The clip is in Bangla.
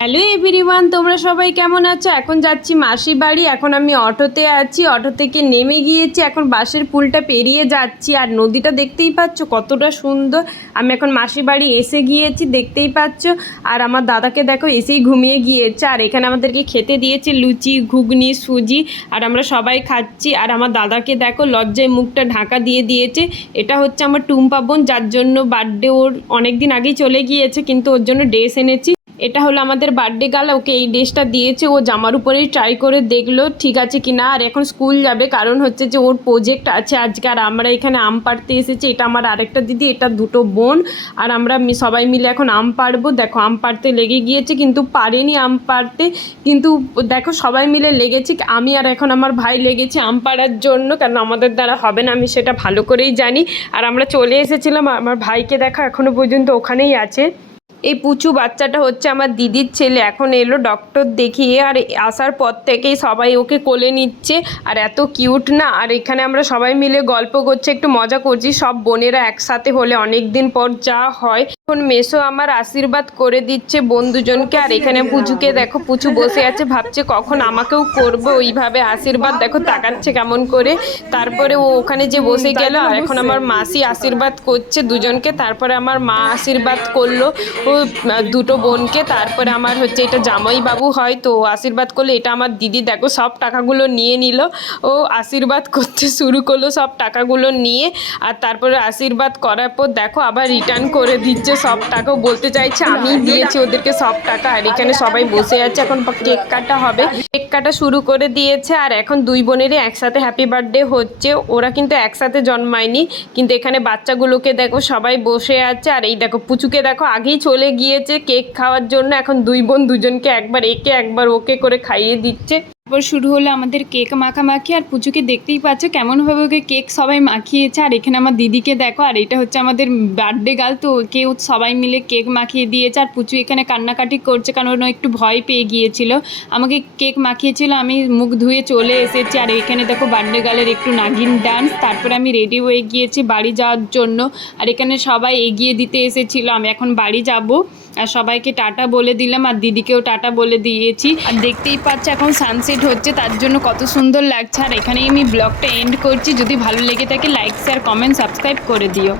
হ্যালো এভরিওয়ান, তোমরা সবাই কেমন আছো? এখন যাচ্ছি মাসি বাড়ি। এখন আমি অটোতে আছি, অটো থেকে নেমে গিয়েছি, এখন বাঁশের পুলটা পেরিয়ে যাচ্ছি। আর নদীটা দেখতেই পাচ্ছ কতটা সুন্দর। আমি এখন মাসি বাড়ি এসে গিয়েছি, দেখতেই পাচ্ছ। আর আমার দাদাকে দেখো এসেই ঘুমিয়ে গিয়েছে। আর এখানে আমাদেরকে খেতে দিয়েছে লুচি, ঘুগনি, সুজি, আর আমরা সবাই খাচ্ছি। আর আমার দাদাকে দেখো লজ্জায় মুখটা ঢাকা দিয়ে দিয়েছে। এটা হচ্ছে আমার টুম্পা বোন, যার জন্য বার্থডে ওর অনেক দিন আগেই চলে গিয়েছে, কিন্তু ওর জন্য ড্রেস এনেছি। এটা হলো আমাদের বার্থডে গার্ল, ওকে এই ড্রেসটা দিয়েছে। ও জামার উপরেই ট্রাই করে দেখলো ঠিক আছে কি না। আর এখন স্কুল যাবে, কারণ হচ্ছে যে ওর প্রজেক্ট আছে আজকে। আর আমরা এখানে আম পাড়তে এসেছি। এটা আমার আরেকটা দিদি, এটা দুটো বোন। আর আমরা সবাই মিলে এখন আম পাড়বো। দেখো আম পাড়তে লেগে গিয়েছে, কিন্তু পারেনি আম পাড়তে। কিন্তু দেখো সবাই মিলে লেগেছি, আমি আর এখন আমার ভাই লেগেছি আম পাড়ার জন্য, কারণ আমাদের দ্বারা হবে না, আমি সেটা ভালো করেই জানি। আর আমরা চলে এসেছিলাম, আমার ভাইকে দেখো এখনো পর্যন্ত ওখানেই আছে। এই পুচু বাচ্চাটা হচ্ছে আমার দিদির ছেলে, এখন এলো ডক্টর দেখিয়ে। আর আসার পর থেকেই সবাই ওকে কোলে নিচ্ছে। আর এত কিউট না। আর এখানে আমরা সবাই মিলে গল্প করছি, একটু মজা করছি, সব বোনেরা একসাথে হলে অনেক দিন পর যা হয়। এখন মেসো আমার আশীর্বাদ করে দিচ্ছে বোন দুজনকে। আর এখানে পুচুকে দেখো, পুচু বসে আছে, ভাবছে কখন আমাকেও করবো ওইভাবে আশীর্বাদ। দেখো তাকাচ্ছে কেমন করে। তারপরে ও ওখানে যে বসে গেল। আর এখন আমার মাসি আশীর্বাদ করছে দুজনকে। তারপরে আমার মা আশীর্বাদ করলো ও দুটো বোনকে। তারপরে আমার হচ্ছে এটা জামাই বাবু হয়, তো আশীর্বাদ করলো। এটা আমার দিদি, দেখো সব টাকাগুলো নিয়ে নিল। ও আশীর্বাদ করতে শুরু করলো সব টাকাগুলো নিয়ে। আর তারপরে আশীর্বাদ করার পর দেখো আবার রিটার্ন করে দিচ্ছে সব টাকা। বলতে চাইছে আমি দিয়েছি ওদেরকে সব টাকা। আর এখানে সবাই বসে আছে, এখন কেক কাটা হবে। কেক কাটা শুরু করে দিয়েছে। আর এখন দুই বোনেরই একসাথে হ্যাপি বার্থডে হচ্ছে। ওরা কিন্তু একসাথে জন্মায়নি, কিন্তু এখানে বাচ্চাগুলোকে দেখো সবাই বসে আছে। আর এই দেখো পুচুকে দেখো আগেই চলে গিয়েছে কেক খাওয়ার জন্য। এখন দুই বোন দুজনকে একবার একে একবার ওকে করে খাইয়ে দিচ্ছে। তারপর শুরু হলো আমাদের কেক মাখামাখি। আর পুচুকে দেখতেই পাচ্ছ কেমনভাবে ওকে কেক সবাই মাখিয়েছে। আর এখানে আমার দিদিকে দেখো, আর এটা হচ্ছে আমাদের বার্থডে গার্ল, তো ওকেও সবাই মিলে কেক মাখিয়ে দিয়েছে। আর পুচু এখানে কান্নাকাটি করছে, কারণ ও একটু ভয় পেয়ে গিয়েছিল। আমাকে কেক মাখিয়েছিল, আমি মুখ ধুয়ে চলে এসেছি। আর এখানে দেখো বার্থডে গার্লের একটু নাগিন ডান্স। তারপরে আমি রেডি হয়ে গিয়েছি বাড়ি যাওয়ার জন্য। আর এখানে সবাই এগিয়ে দিতে এসেছিলো। আমি এখন বাড়ি যাব। আর সবাইকে টাটা বলে দিলাম, আর দিদিকেও টাটা বলে দিয়েছি। আর দেখতেই পাচ্ছ এখন সানসেট হচ্ছে, তার জন্য কত সুন্দর লাগছে। আর এখানেই আমি ব্লগটা এন্ড করছি। যদি ভালো লেগে থাকে লাইক, শেয়ার, কমেন্ট, সাবস্ক্রাইব করে দিও।